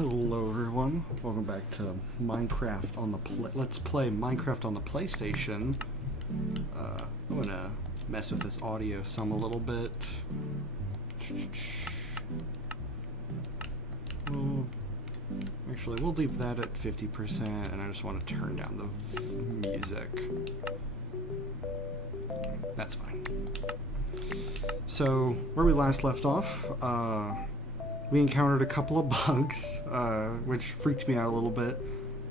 Hello everyone, welcome back to Minecraft on the Let's play Minecraft on the PlayStation. I'm gonna mess with this audio some a little bit. Actually, we'll leave that at 50%, and I just want to turn down the music. That's fine. So, where we last left off, we encountered a couple of bugs, which freaked me out a little bit.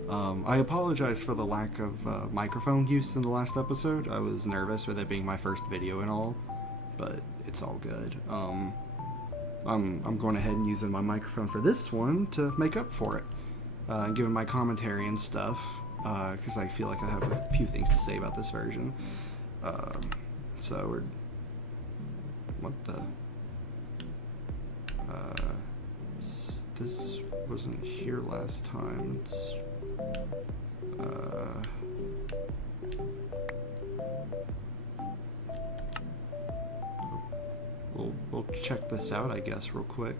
I apologize for the lack of microphone use in the last episode. I was nervous with it being my first video and all, but it's all good. I'm going ahead and using my microphone for this one to make up for it, and giving my commentary and stuff, because I feel like I have a few things to say about this version. So we're... What the... this wasn't here last time. It's... We'll check this out, I guess, real quick.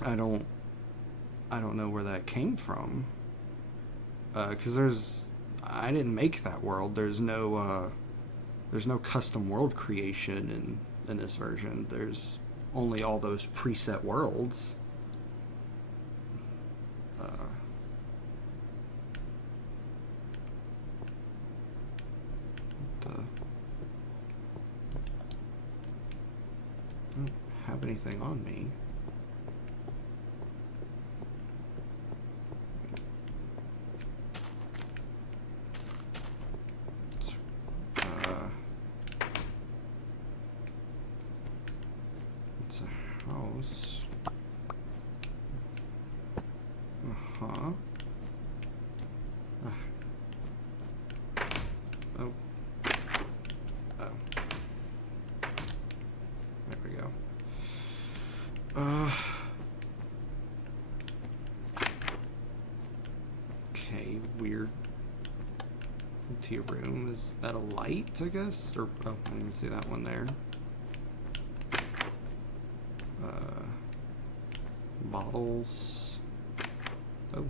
I don't know where that came from. 'Cause I didn't make that world. There's no custom world creation in this version. There's only all those preset worlds. I don't have anything on me. It's a house. Uh-huh. Oh. Oh. There we go. Okay, weird. To your room. Is that a light, I guess? Or, oh, I didn't even see that one there. Bottles. Oh.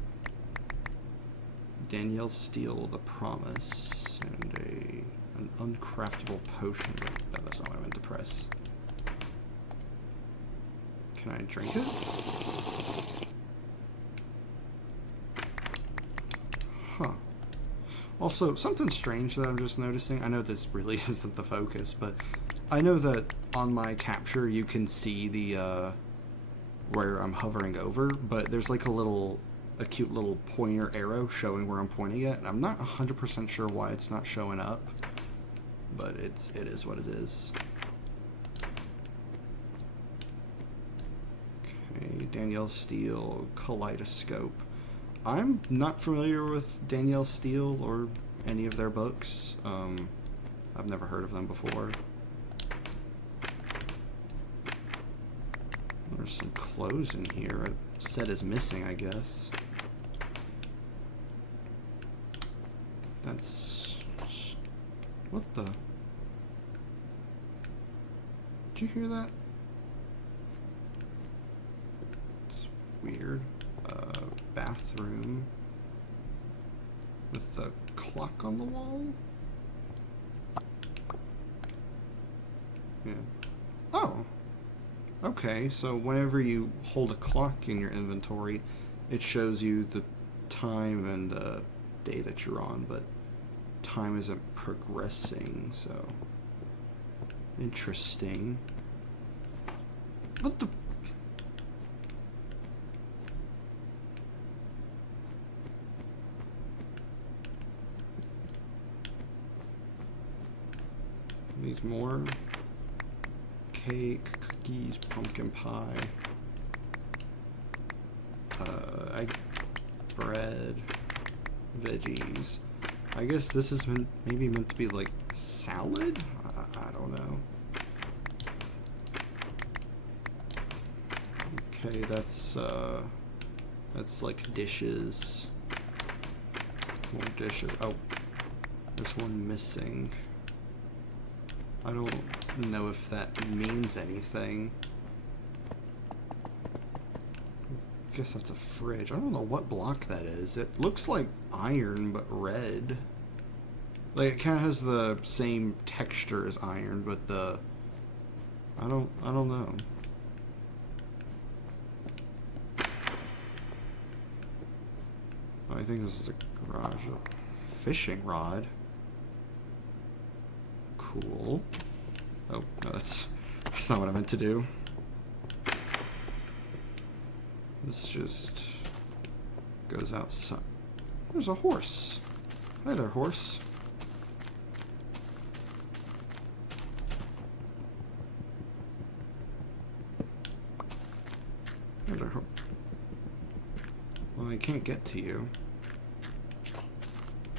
Danielle Steele, The Promise, and an uncraftable potion. No, that's not what I meant to press. Can I drink it? Huh. Also, something strange that I'm just noticing. I know this really isn't the focus, but I know that on my capture you can see the where I'm hovering over, but there's like a cute little pointer arrow showing where I'm pointing at, and I'm not 100% sure why it's not showing up, but it is what it is. Okay, Danielle Steele, Kaleidoscope. I'm not familiar with Danielle Steele or any of their books. I've never heard of them before. There's some clothes in here. A set is missing, I guess. That's... What the... Did you hear that? It's weird. Bathroom. With the clock on the wall? Yeah. Oh! Okay, so whenever you hold a clock in your inventory, it shows you the time and day that you're on, but time isn't progressing, so... Interesting. What the... These more... Cake, cookies, pumpkin pie, bread, veggies. I guess this is maybe meant to be like salad? I don't know. Okay, that's like dishes. More dishes. Oh, there's one missing. I don't know if that means anything. I guess that's a fridge. I don't know what block that is. It looks like iron, but red. Like, it kind of has the same texture as iron, but the... I don't know. I think this is a garage. A fishing rod. Cool. Oh, no, that's not what I meant to do. This just goes outside. There's a horse. Hi there, horse. There's a horse. Well, I can't get to you.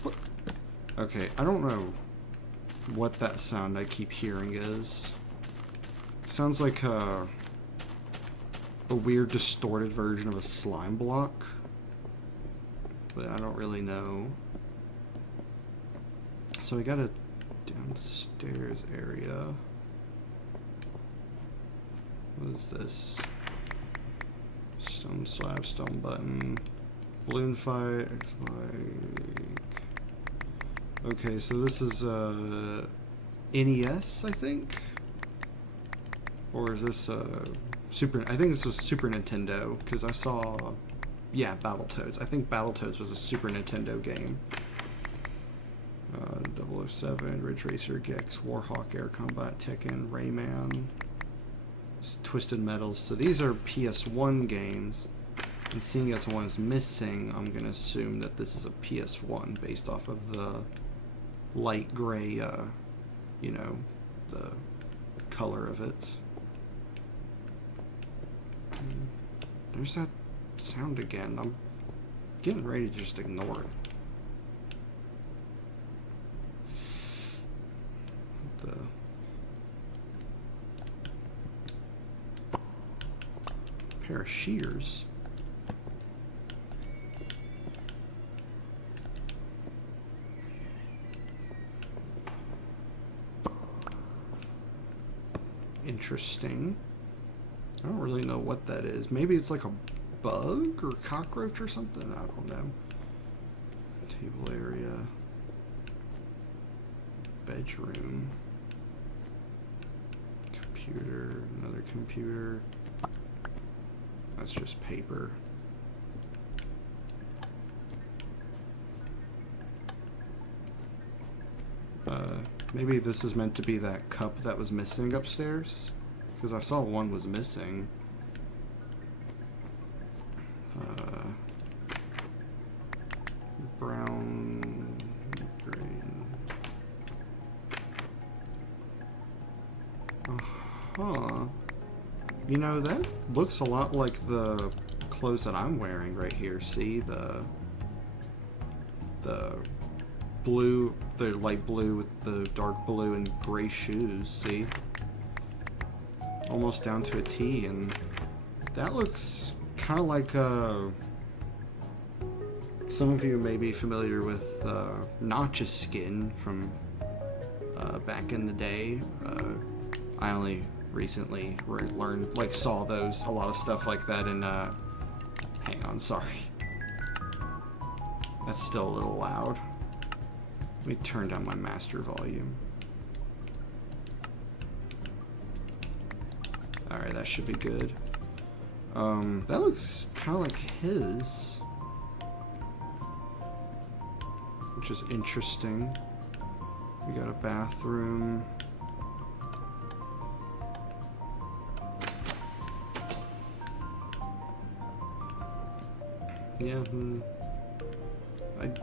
What? Okay, I don't know what that sound I keep hearing is. Sounds like a weird distorted version of a slime block, but I don't really know. So we got a downstairs area. What is this? Stone slab, stone button, balloon fight, X-Bike. Okay, so this is NES, I think? Or is this Super... I think this is Super Nintendo, because I saw... Yeah, Battletoads. I think Battletoads was a Super Nintendo game. 007, Ridge Racer, Gex, Warhawk, Air Combat, Tekken, Rayman, Twisted Metals. So these are PS1 games. And seeing as one is missing, I'm going to assume that this is a PS1 based off of the light gray, you know, the color of it. There's that sound again. I'm getting ready to just ignore it. Pair of shears. Interesting. I don't really know what that is. Maybe it's like a bug or cockroach or something? I don't know. Table area. Bedroom. Computer. Another computer. That's just paper. Maybe this is meant to be that cup that was missing upstairs, because I saw one was missing. Brown, green. Uh-huh. You know, that looks a lot like the clothes that I'm wearing right here. See, the blue, the light blue with the dark blue and gray shoes, see? Almost down to a T, and that looks kind of like, some of you may be familiar with Notch's skin from back in the day. I only recently learned, like, saw those, a lot of stuff like that in, hang on, sorry. That's still a little loud. Let me turn down my master volume. Alright, that should be good. That looks kind of like his. Which is interesting. We got a bathroom. Yeah,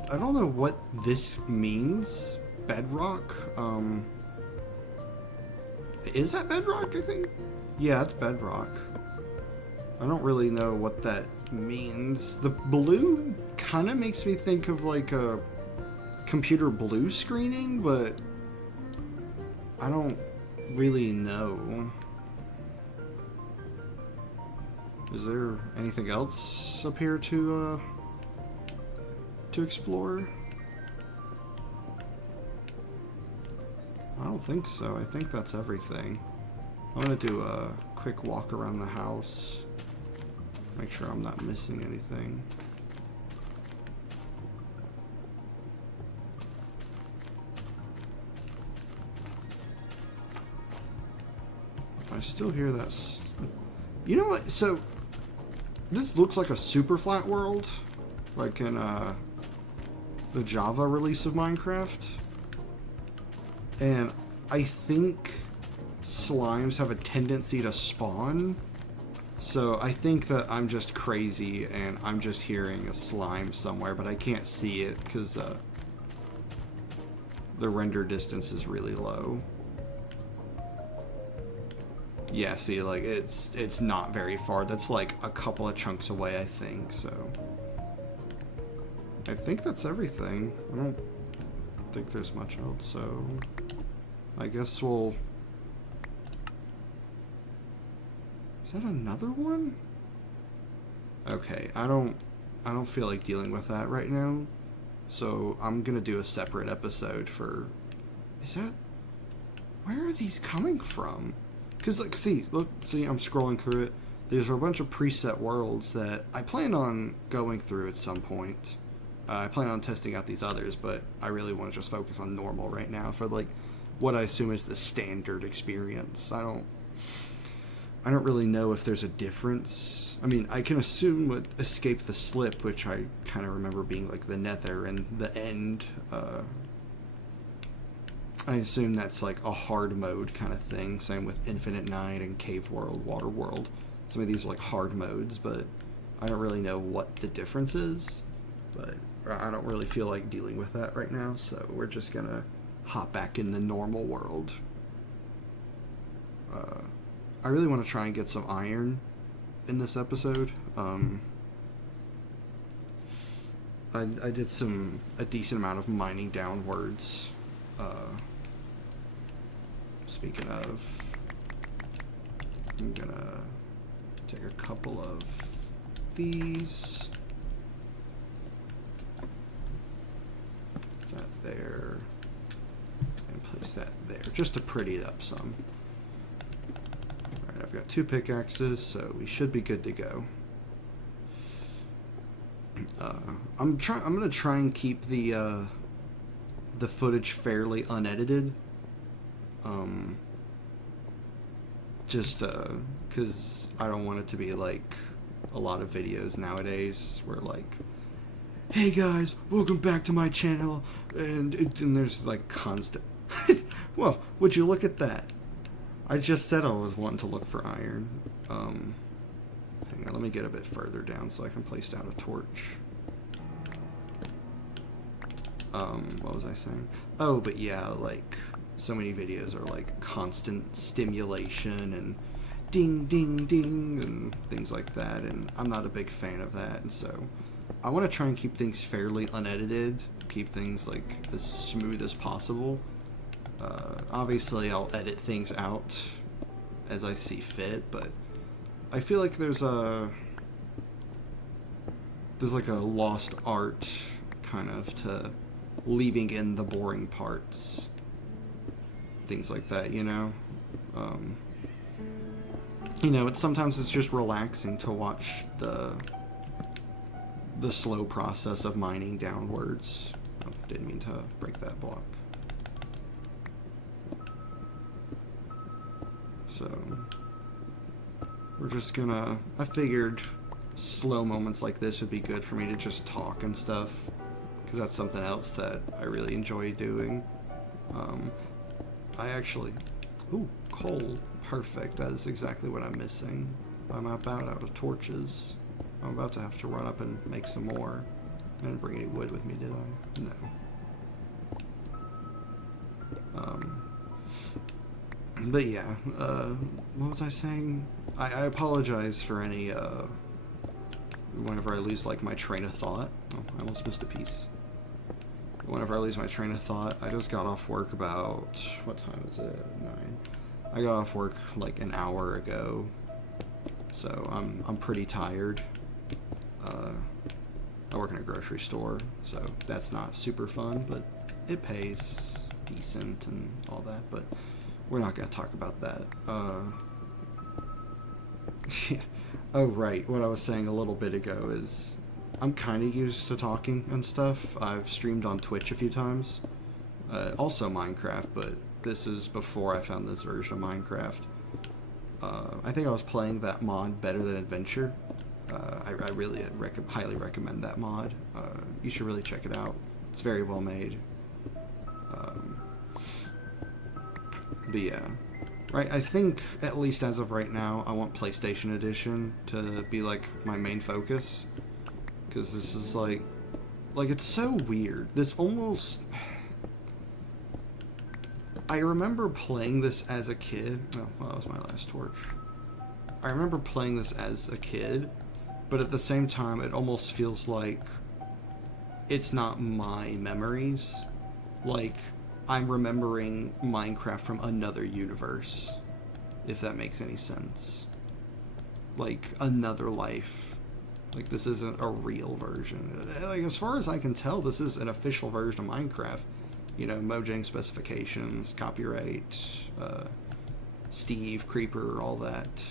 I don't know what this means. Bedrock? Is that bedrock, I think? Yeah, it's bedrock. I don't really know what that means. The blue kind of makes me think of like a computer blue screening, but I don't really know. Is there anything else up here to explore? I don't don't think so. I think that's everything. I'm gonna do a quick walk around the house. Make sure I'm not missing anything. I still hear that. You know what? So, this looks like a super flat world. Like in the Java release of Minecraft. And I think slimes have a tendency to spawn. So I think that I'm just crazy and I'm just hearing a slime somewhere, but I can't see it because the render distance is really low. Yeah, see, like, it's not very far. That's like a couple of chunks away, I think, so. I think that's everything. I don't think there's much else, so I guess we'll... Is that another one? Okay, I don't feel like dealing with that right now, so I'm gonna do a separate episode for... Is that... Where are these coming from? Because, like, see, I'm scrolling through it. There's a bunch of preset worlds that I plan on going through at some point. I plan on testing out these others, but I really want to just focus on normal right now for, like, what I assume is the standard experience. I don't really know if there's a difference. I mean, I can assume what Escape the Slip, which I kind of remember being, like, the Nether and the End, I assume that's like a hard mode kind of thing. Same with Infinite Night and Cave World, Water World. Some of these are like hard modes, but I don't really know what the difference is. But I don't really feel like dealing with that right now, so we're just gonna hop back in the normal world. I really want to try and get some iron in this episode. I did a decent amount of mining downwards. Speaking of, I'm gonna take a couple of these. That there. And place that there, just to pretty it up some. Alright, I've got 2 pickaxes, so we should be good to go. I'm gonna try and keep the footage fairly unedited. Just because I don't want it to be like a lot of videos nowadays where like, hey guys, welcome back to my channel, and there's like constant. Well, would you look at that? I just said I was wanting to look for iron. Hang on, let me get a bit further down so I can place down a torch. What was I saying? Oh, but yeah, like, so many videos are like constant stimulation and ding, ding, ding, and things like that, and I'm not a big fan of that, and so I want to try and keep things fairly unedited, keep things like as smooth as possible. Obviously, I'll edit things out as I see fit, but I feel like there's like a lost art kind of to leaving in the boring parts, things like that, you know. Sometimes it's just relaxing to watch the slow process of mining downwards. Oh, didn't mean to break that block. So we're just gonna, I figured slow moments like this would be good for me to just talk and stuff, because that's something else that I really enjoy doing. I actually, ooh, coal, perfect, that is exactly what I'm missing. I'm about out of torches. I'm about to have to run up and make some more. I didn't bring any wood with me, did I? No. But yeah, what was I saying? I apologize for any, whenever I lose, like, my train of thought. Oh, I almost missed a piece. Whenever I lose my train of thought, I just got off work about, what time is it? 9. I got off work like an hour ago, so I'm pretty tired. I work in a grocery store, so that's not super fun, but it pays. decent and all that, but we're not going to talk about that. Yeah. Oh, right. What I was saying a little bit ago is I'm kind of used to talking and stuff. I've streamed on Twitch a few times. Also Minecraft, but this is before I found this version of Minecraft. I think I was playing that mod Better Than Adventure. I really highly recommend that mod. You should really check it out. It's very well made. But yeah. Right, I think, at least as of right now, I want PlayStation Edition to be, like, my main focus. Because this is, like, it's so weird. This almost... I remember playing this as a kid. Oh, well, that was my last torch. I remember playing this as a kid, but at the same time, it almost feels like it's not my memories. Like, I'm remembering Minecraft from another universe, if that makes any sense. Like, another life. Like, this isn't a real version. Like, as far as I can tell, this is an official version of Minecraft. You know, Mojang specifications, copyright, Steve, Creeper, all that.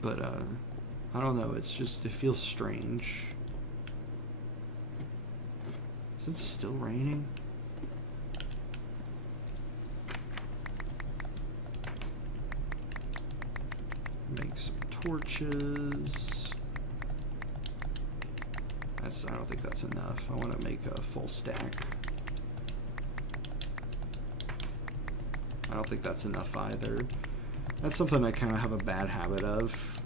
But I don't know, it's just, it feels strange. Is it still raining? Make some torches. I don't think that's enough. I want to make a full stack. I don't think that's enough either. That's something I kind of have a bad habit of,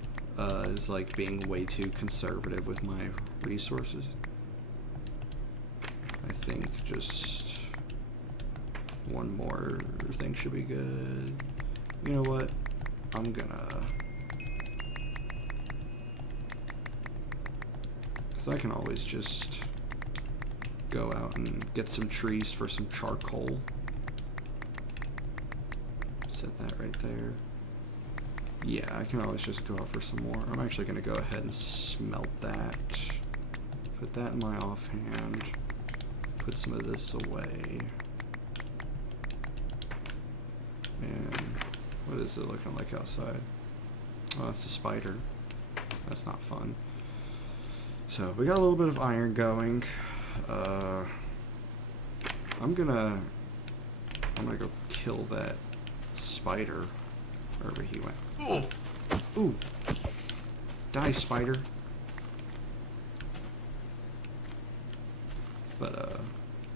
is like being way too conservative with my resources. I think just one more thing should be good. You know what? I'm gonna... I can always just go out and get some trees for some charcoal. Set that right there. Yeah, I can always just go out for some more. I'm actually going to go ahead and smelt that. Put that in my offhand. Put some of this away. And what is it looking like outside? Oh, it's a spider. That's not fun. So, we got a little bit of iron going. I'm gonna go kill that spider wherever he went. Oh! Ooh! Die, spider. But,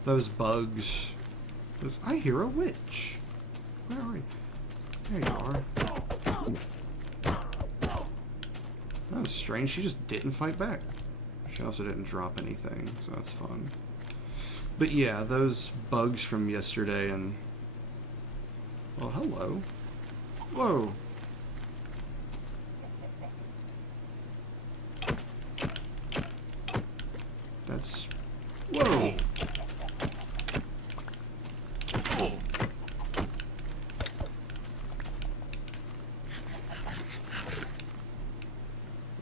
those bugs... I hear a witch. Where are you? There you are. That was strange. She just didn't fight back. She also didn't drop anything, so that's fun. But yeah, those bugs from yesterday and... Oh, hello. Whoa. That's... Whoa.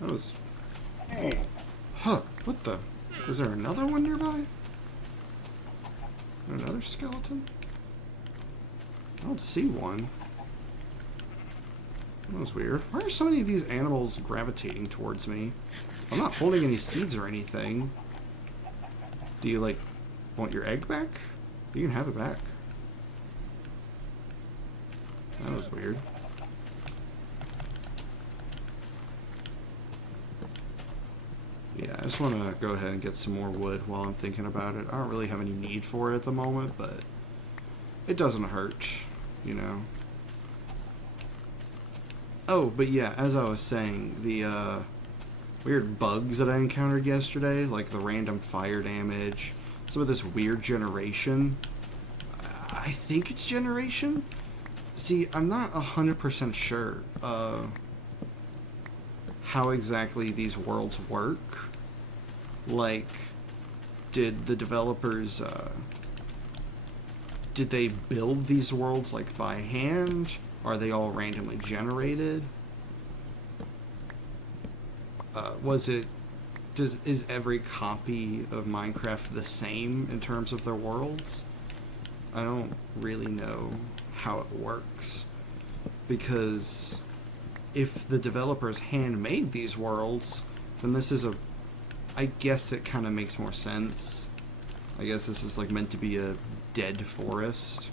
That was... Huh, what the? Is there another one nearby? Another skeleton? I don't see one. That was weird. Why are so many of these animals gravitating towards me? I'm not holding any seeds or anything. Do you, like, want your egg back? You can have it back. That was weird. Yeah, I just want to go ahead and get some more wood while I'm thinking about it. I don't really have any need for it at the moment, but it doesn't hurt, you know. Oh, but yeah, as I was saying, the weird bugs that I encountered yesterday, like the random fire damage, some of this weird generation. I think it's generation? See, I'm not 100% sure how exactly these worlds work. Like, did the developers, did they build these worlds, like, by hand? Are they all randomly generated? Was it is every copy of Minecraft the same in terms of their worlds? I don't really know how it works, because if the developers handmade these worlds, then this is I guess it kind of makes more sense. I guess this is like meant to be a dead forest.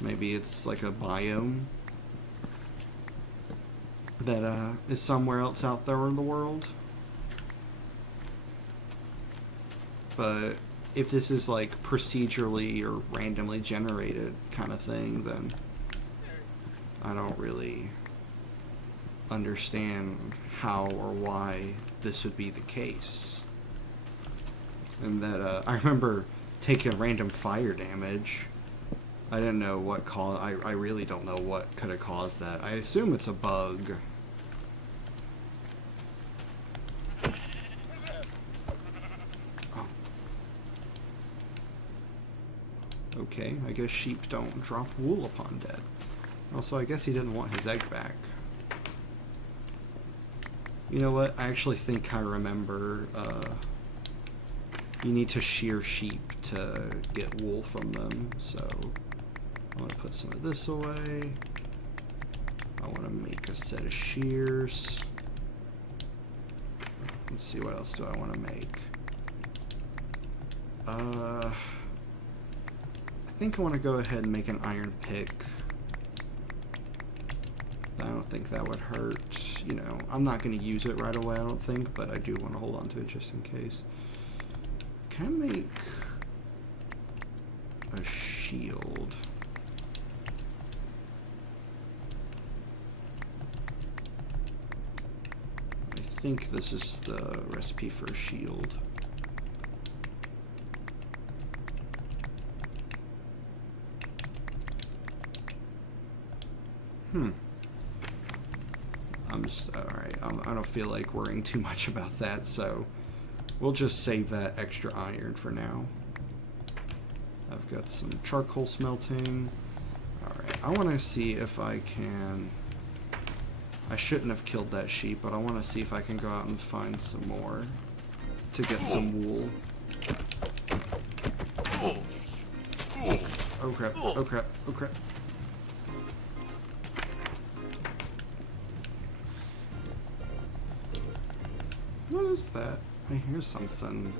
Maybe it's like a biome that is somewhere else out there in the world. But if this is like procedurally or randomly generated kind of thing, then I don't really understand how or why this would be the case. And that I remember taking random fire damage. I didn't know what caused. I really don't know what could have caused that. I assume it's a bug. Oh. Okay, I guess sheep don't drop wool upon death. Also, I guess he didn't want his egg back. You know what? I actually think I remember, you need to shear sheep to get wool from them, so I'm going to put some of this away. I want to make a set of shears. Let's see, what else do I want to make? I think I want to go ahead and make an iron pick. I don't think that would hurt. You know, I'm not going to use it right away, I don't think, but I do want to hold on to it just in case. Can I make a shield? I think this is the recipe for a shield. I'm just, alright, I don't feel like worrying too much about that, so we'll just save that extra iron for now. I've got some charcoal smelting. Alright, I want to see if I can... I shouldn't have killed that sheep, but I want to see if I can go out and find some more to get some wool. Oh crap, oh crap, oh crap. What is that? I hear something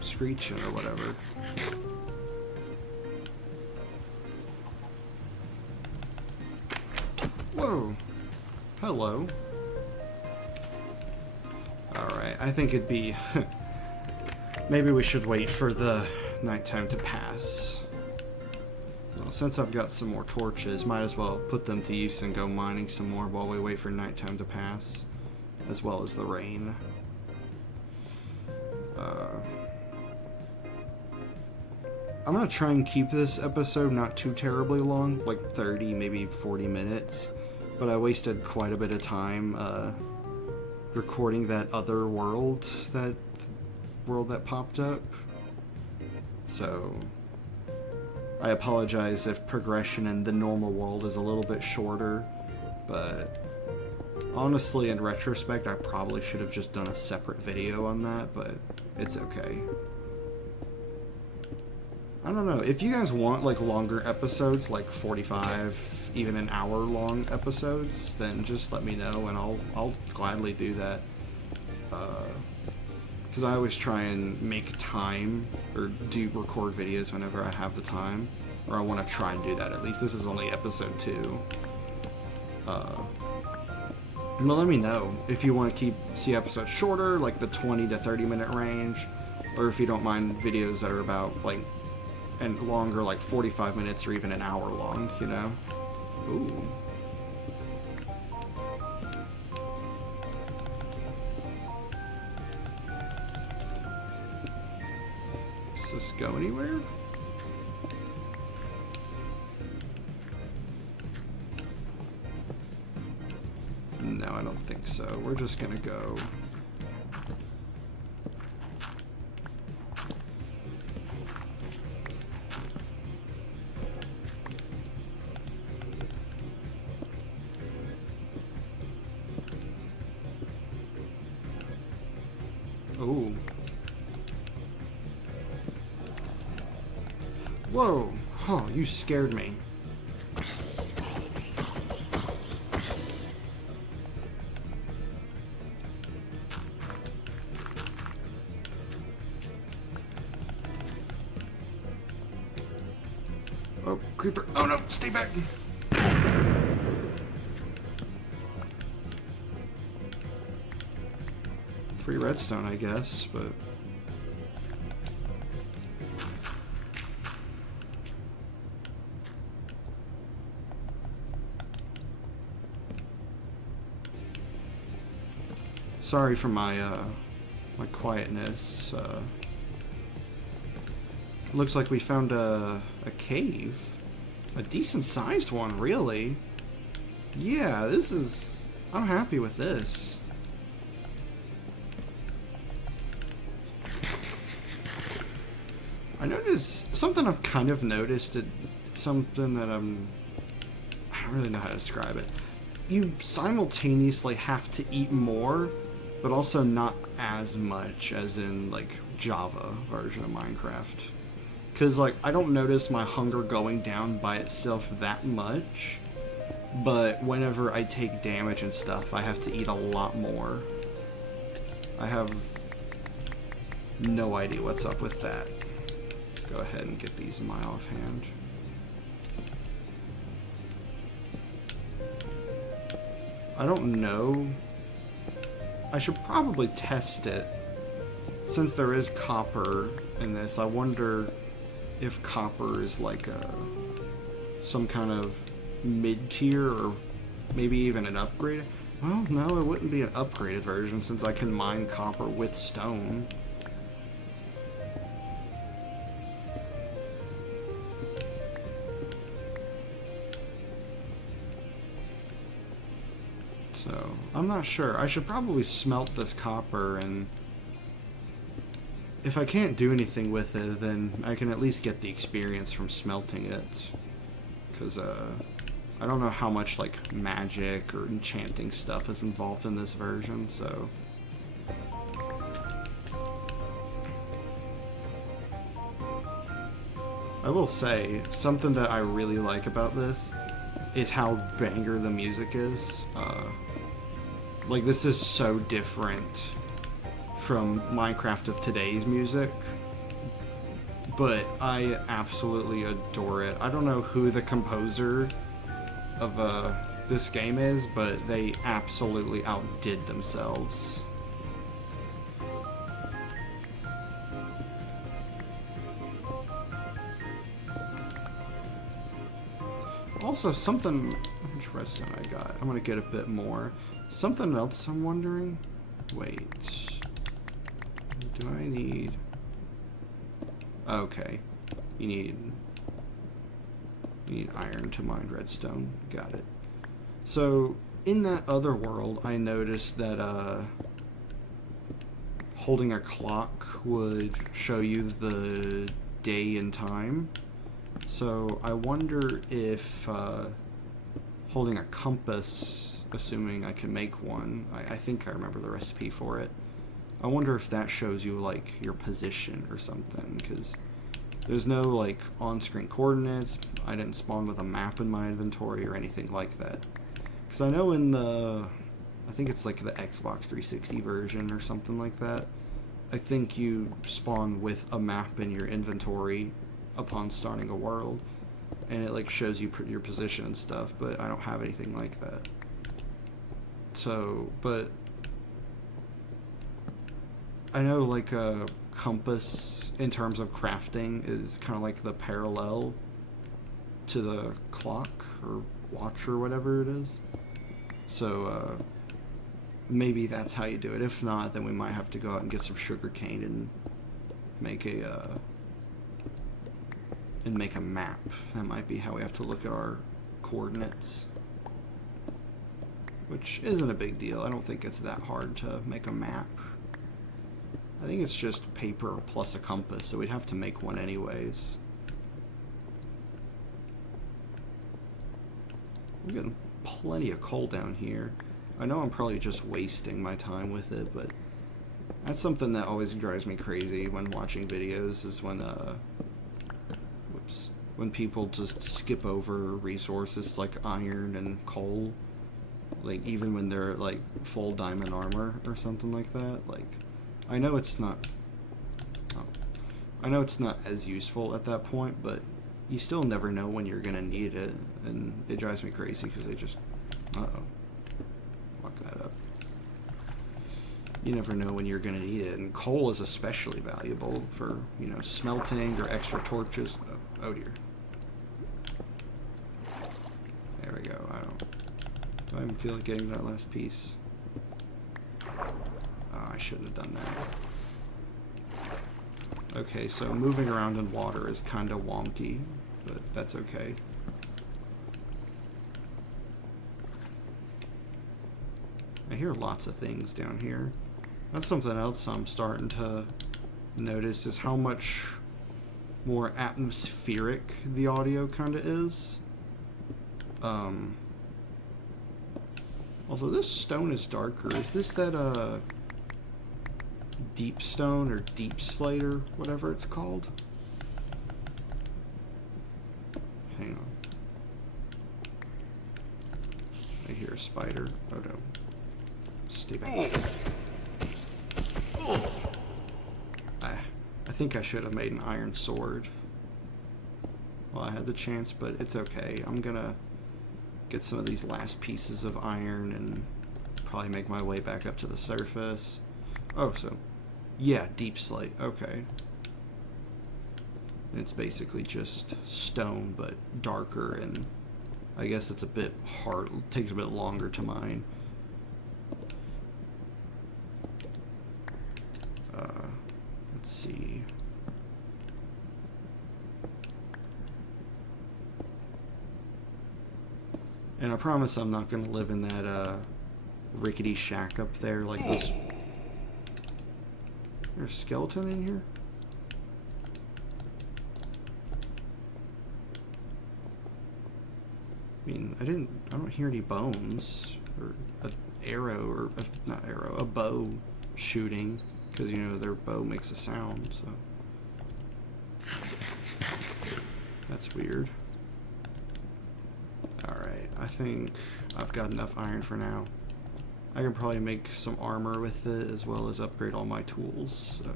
screeching or whatever. Whoa. Hello. Alright, I think it'd be... maybe we should wait for the nighttime to pass. Well, since I've got some more torches, might as well put them to use and go mining some more while we wait for nighttime to pass, as well as the rain. I'm gonna try and keep this episode not too terribly long, like 30, maybe 40 minutes, but I wasted quite a bit of time recording that other world that popped up. So I apologize if progression in the normal world is a little bit shorter, but honestly, in retrospect, I probably should have just done a separate video on that, but it's okay. I don't know, if you guys want like longer episodes, like 45, even an hour long episodes, then just let me know and I'll gladly do that. Because I always try and make time, or record videos whenever I have the time, or I want to try and do that at least. This is only episode 2. But let me know if you want to see episodes shorter, like the 20 to 30 minute range, or if you don't mind videos that are about like, and longer, like 45 minutes or even an hour long, you know? Ooh. Does this go anywhere? No, I don't think so. We're just gonna go... Whoa! Oh, you scared me. Oh, creeper. Oh no, stay back. Free redstone, I guess, but... Sorry for my, my quietness. Looks like we found a cave. A decent-sized one, really. Yeah, this is... I'm happy with this. I noticed... Something I've kind of noticed, something that I don't really know how to describe it. You simultaneously have to eat more, but also not as much as in, like, Java version of Minecraft. Because, like, I don't notice my hunger going down by itself that much, but whenever I take damage and stuff, I have to eat a lot more. I have no idea what's up with that. Go ahead and get these in my offhand. I don't know. I should probably test it. Since there is copper in this, I wonder if copper is like some kind of mid-tier or maybe even an upgrade. Well, no, it wouldn't be an upgraded version since I can mine copper with stone. So, I'm not sure. I should probably smelt this copper, and if I can't do anything with it, then I can at least get the experience from smelting it. Because, I don't know how much, like, magic or enchanting stuff is involved in this version, so... I will say, something that I really like about this is how banger the music is. Like, this is so different from Minecraft of today's music, but I absolutely adore it. I don't know who the composer of this game is, but they absolutely outdid themselves. Also, something... How much redstone I got? I'm gonna get a bit more. Something else I'm wondering... Wait... Do I need... Okay. You need iron to mine redstone. Got it. So, in that other world, I noticed that, holding a clock would show you the day and time. So, I wonder if, holding a compass, assuming I can make one, I think I remember the recipe for it. I wonder if that shows you, like, your position or something, because there's no, like, on-screen coordinates. I didn't spawn with a map in my inventory or anything like that. Because I know in the... I think it's, like, the Xbox 360 version or something like that. I think you spawn with a map in your inventory upon starting a world. And it, like, shows you your position and stuff, but I don't have anything like that. So, but... I know, like, a compass, in terms of crafting, is kind of like the parallel to the clock, or watch, or whatever it is. So, maybe that's how you do it. If not, then we might have to go out and get some sugar cane and make a map. That might be how we have to look at our coordinates. Which isn't a big deal. I don't think it's that hard to make a map. I think it's just paper plus a compass, so we'd have to make one anyways. I'm getting plenty of coal down here. I know I'm probably just wasting my time with it, but that's something that always drives me crazy when watching videos, is when, whoops. when people just skip over resources like iron and coal, like even when they're like full diamond armor or something like that. Like, I know it's not I know it's not as useful at that point, but you still never know when you're gonna need it, and it drives me crazy because they just fuck that up. You never know when you're gonna need it, and coal is especially valuable for, you know, smelting or extra torches. Oh dear. There we go. Do I even feel like getting that last piece? Oh, I shouldn't have done that. Okay, so moving around in water is kind of wonky, but that's okay. I hear lots of things down here. That's something else I'm starting to notice, is how much more atmospheric the audio kind of is. Also, this stone is darker. Is this that, deep stone or deep slate or whatever it's called? Hang on. I hear a spider. Oh no. Stay back. I think I should have made an iron sword. Well, I had the chance, but it's okay. I'm gonna get some of these last pieces of iron and probably make my way back up to the surface. Oh, so, yeah, deep slate, okay. And it's basically just stone, but darker, and I guess it's a bit hard, takes a bit longer to mine. Let's see. And I promise I'm not gonna live in that, rickety shack up there like this. There's a skeleton in here? I mean, I don't hear any bones or an arrow or not arrow, a bow shooting, because you know their bow makes a sound, so that's weird. Alright, I think I've got enough iron for now. I can probably make some armor with it as well as upgrade all my tools, so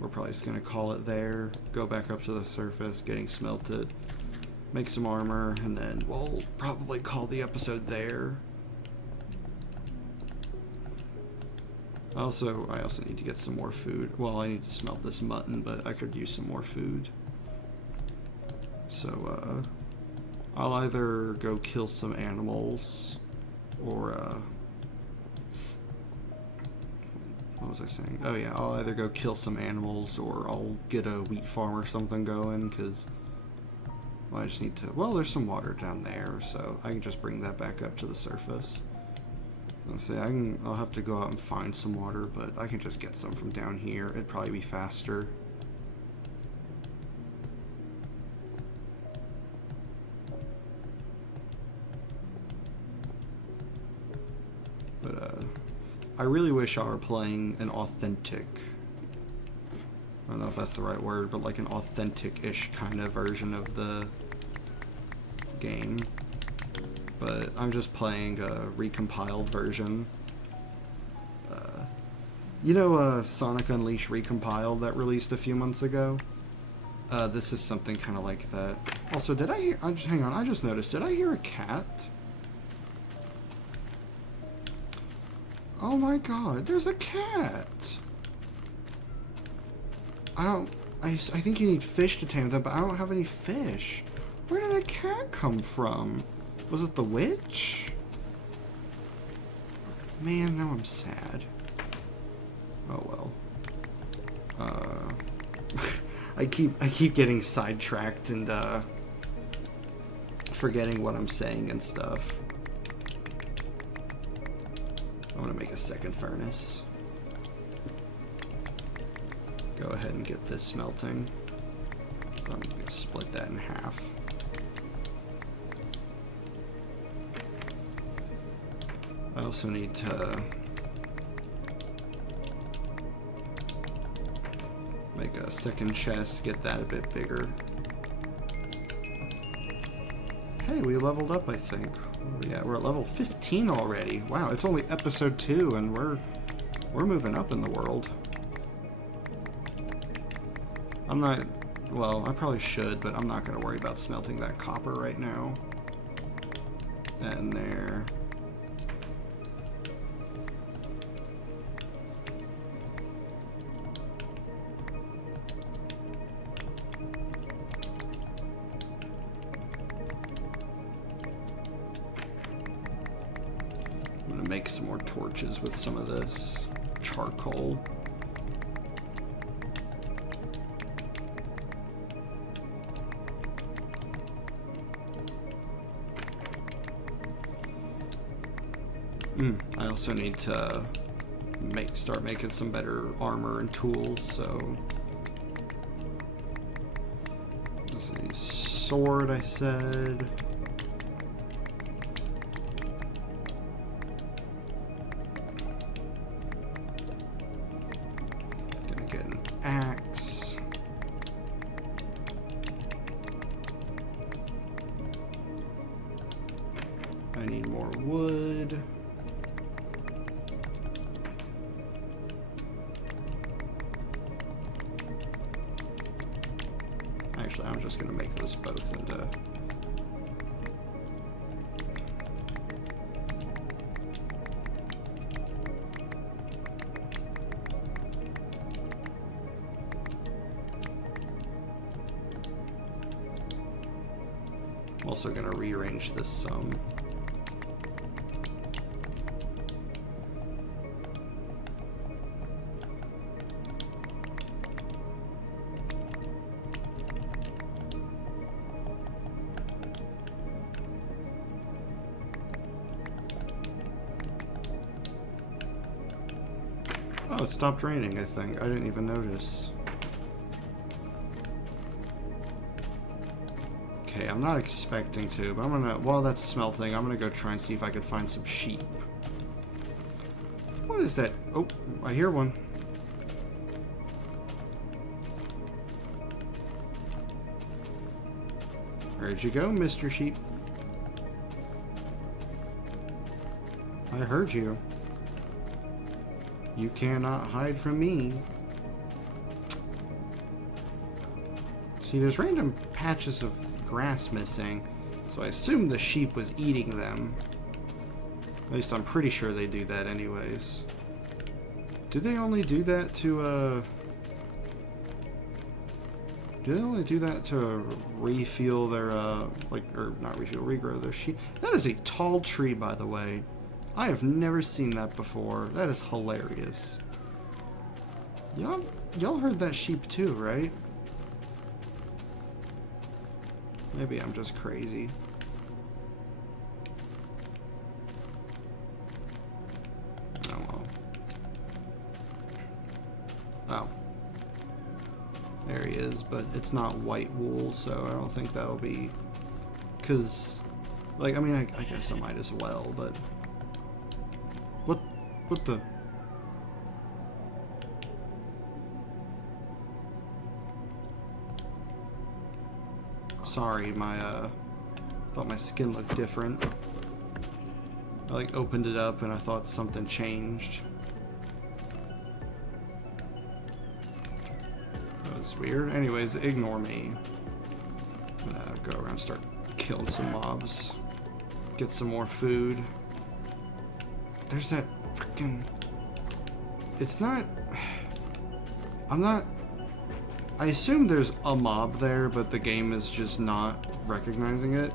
we're probably just gonna call it there, go back up to the surface, getting smelted, make some armor, and then we'll probably call the episode there. I also need to get some more food. Well, I need to smelt this mutton, but I could use some more food. So, I'll either go kill some animals, or, what was I saying? Oh yeah, I'll either go kill some animals, or I'll get a wheat farm or something going, because, well, I just need to, well, there's some water down there, so I can just bring that back up to the surface. Let's see, I'll have to go out and find some water, but I can just get some from down here. It'd probably be faster. But, I really wish I were playing an authentic, I don't know if that's the right word, but like an authentic-ish kind of version of the game. But I'm just playing a recompiled version. You know, Sonic Unleashed Recompiled that released a few months ago? This is something kind of like that. Also, did I hear, hang on, I just noticed, did I hear a cat? Oh my god, there's a cat! I think you need fish to tame them, but I don't have any fish. Where did a cat come from? Was it the witch? Man, now I'm sad. Oh well. I keep getting sidetracked and forgetting what I'm saying and stuff. I want to make a second furnace. Go ahead and get this smelting. I'm gonna split that in half. I also need to make a second chest, get that a bit bigger. Hey, we leveled up, I think. Yeah, we're at level 15 already. Wow, it's only episode 2 and we're moving up in the world. I'm not, well, I probably should, but I'm not going to worry about smelting that copper right now. That in there. I'm going to make some more torches with some of this charcoal. I also need to start making some better armor and tools, so this is sword, I said. Gonna get an axe. I need more wood. Actually, I'm just going to make those both into... I'm also going to rearrange this some. Oh, it stopped raining, I think. I didn't even notice. Okay, I'm not expecting to, but I'm gonna... While that's smelting, I'm gonna go try and see if I could find some sheep. What is that? Oh, I hear one. Where'd you go, Mr. Sheep? I heard you. You cannot hide from me. See, there's random patches of grass missing, so I assume the sheep was eating them. At least I'm pretty sure they do that anyways. Do they only do that to, do they only do that to refuel their, or not refuel, regrow their sheep? That is a tall tree, by the way. I have never seen that before. That is hilarious. Y'all heard that sheep too, right? Maybe I'm just crazy. Oh well. Oh. There he is, but it's not white wool, so I don't think that'll be... Because, like, I mean, I guess I might as well, but... What the... Sorry, thought my skin looked different. I, like, opened it up and I thought something changed. That was weird. Anyways, ignore me. I'm gonna go around and start killing some mobs. Get some more food. There's that freaking... It's not... I'm not... I assume there's a mob there, but the game is just not recognizing it.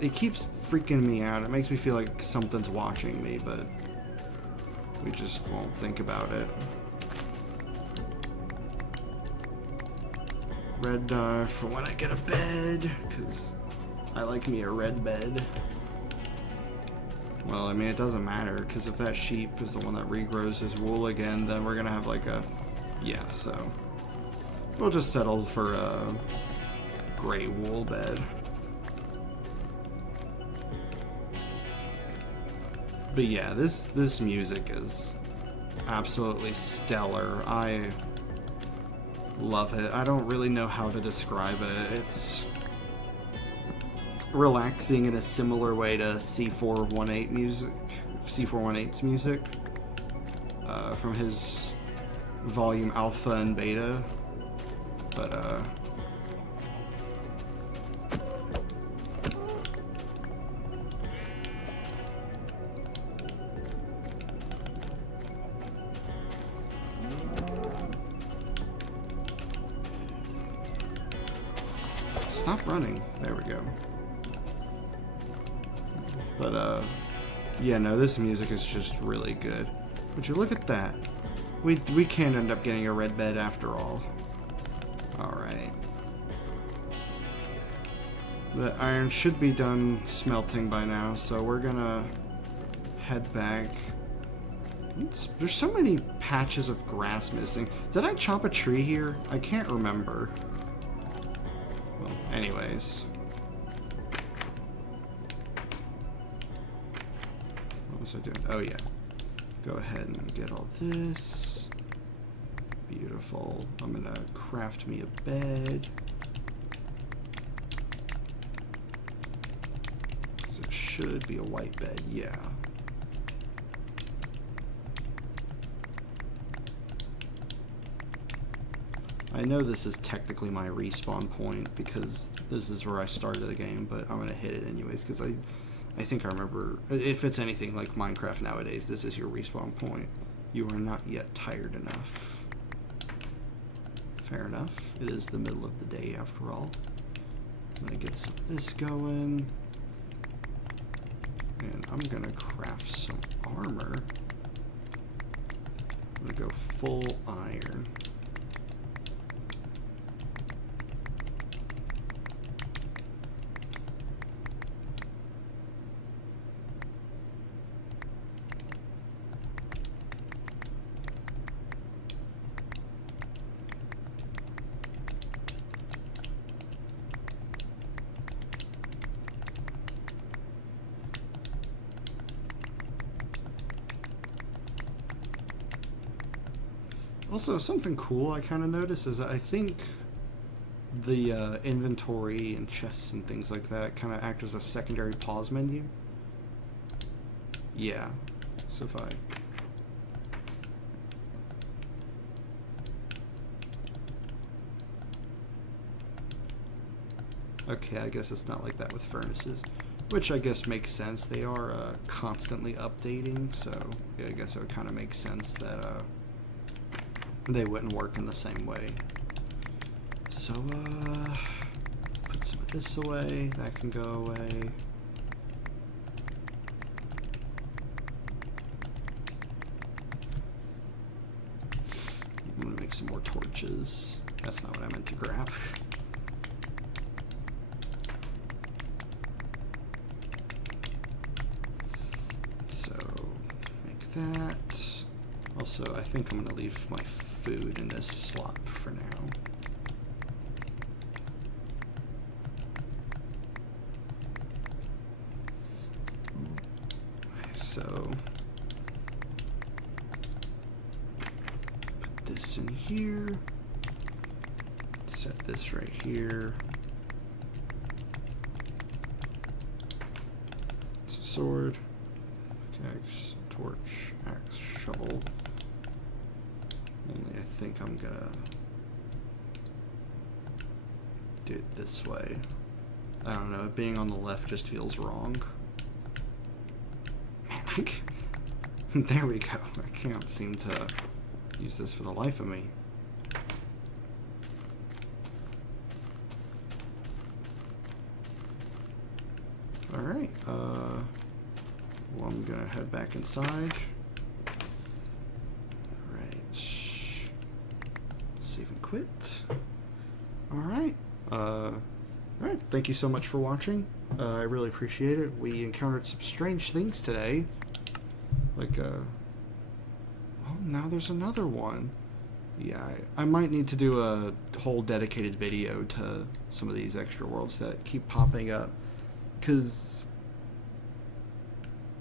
It keeps freaking me out. It makes me feel like something's watching me, but we just won't think about it. Red dye for when I get a bed, because I like me a red bed. Well, I mean, it doesn't matter, because if that sheep is the one that regrows his wool again, then we're going to have like a... Yeah, so... We'll just settle for a gray wool bed. But yeah, this music is absolutely stellar. Love it. I don't really know how to describe it. It's relaxing in a similar way to C418 music, C418's music, from his volume Alpha and Beta. But stop running. There we go. But yeah, no, this music is just really good. Would you look at that? We can end up getting a red bed after all. Alright. The iron should be done smelting by now, so we're gonna head back. There's so many patches of grass missing. Did I chop a tree here? I can't remember. Well, anyways. What was I doing? Oh yeah. Go ahead and get all this. Beautiful. I'm gonna craft me a bed. It should be a white bed, yeah. I know this is technically my respawn point because this is where I started the game, but I'm gonna hit it anyways because I think I remember, if it's anything like Minecraft nowadays, this is your respawn point. You are not yet tired enough. Fair enough. It is the middle of the day after all. I'm gonna get some of this going. And I'm gonna craft some armor. I'm gonna go full iron. Also, something cool I kind of noticed is that I think the inventory and chests and things like that kind of act as a secondary pause menu. Yeah, so if I... Okay, I guess it's not like that with furnaces, which I guess makes sense. They are constantly updating, so yeah, I guess it would kind of make sense that they wouldn't work in the same way. So, put some of this away. That can go away. I'm gonna make some more torches. That's not what I meant to grab. So, make that. Also, I think I'm gonna leave my food in this slot for now. So, put this in here. Set this right here. It's a sword, pickaxe, torch, axe, shovel. Only I think I'm gonna do it this way. I don't know, being on the left just feels wrong. Man, there we go. I can't seem to use this for the life of me. Alright, well, I'm gonna head back inside. Quit. Alright. Alright, thank you so much for watching. I really appreciate it. We encountered some strange things today. Like, well, now there's another one. Yeah, I might need to do a whole dedicated video to some of these extra worlds that keep popping up. Because,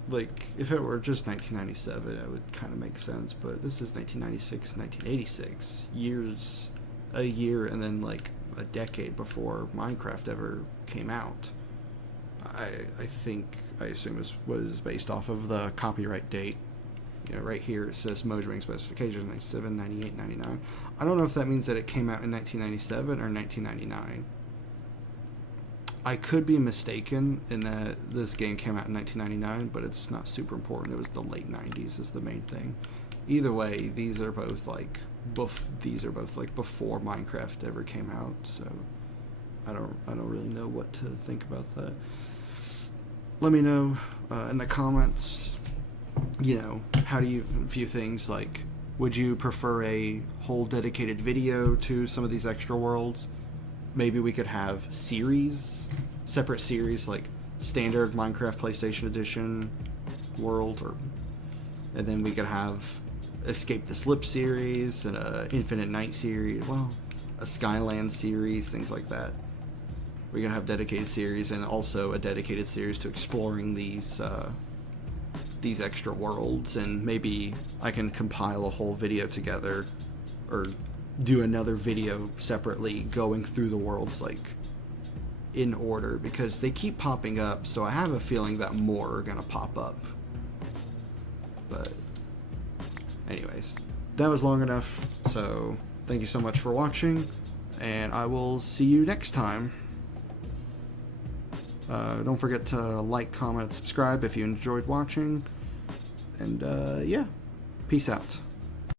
like, if it were just 1997, it would kind of make sense. But this is 1996 and 1986. Years a year and then like a decade before Minecraft ever came out. I assume it was based off of the copyright date. You know, right here it says Mojang specifications 97, 98, 99. I don't know if that means that it came out in 1997 or 1999. I could be mistaken in that this game came out in 1999, but it's not super important. It was the late 90s is the main thing. Either way, these are both like before Minecraft ever came out, so I don't really know what to think about that. Let me know in the comments, you know, how do you view things, like, would you prefer a whole dedicated video to some of these extra worlds? Maybe we could have separate series, like standard Minecraft PlayStation Edition world, and then we could have Escape the Slip series and a Infinite Night series, well, a Skyland series, things like that. We're gonna have dedicated series and also a dedicated series to exploring these extra worlds, and maybe I can compile a whole video together or do another video separately going through the worlds like in order, because they keep popping up, so I have a feeling that more are gonna pop up. But anyways, that was long enough, so thank you so much for watching, and I will see you next time. Don't forget to like, comment, subscribe if you enjoyed watching, and yeah, peace out.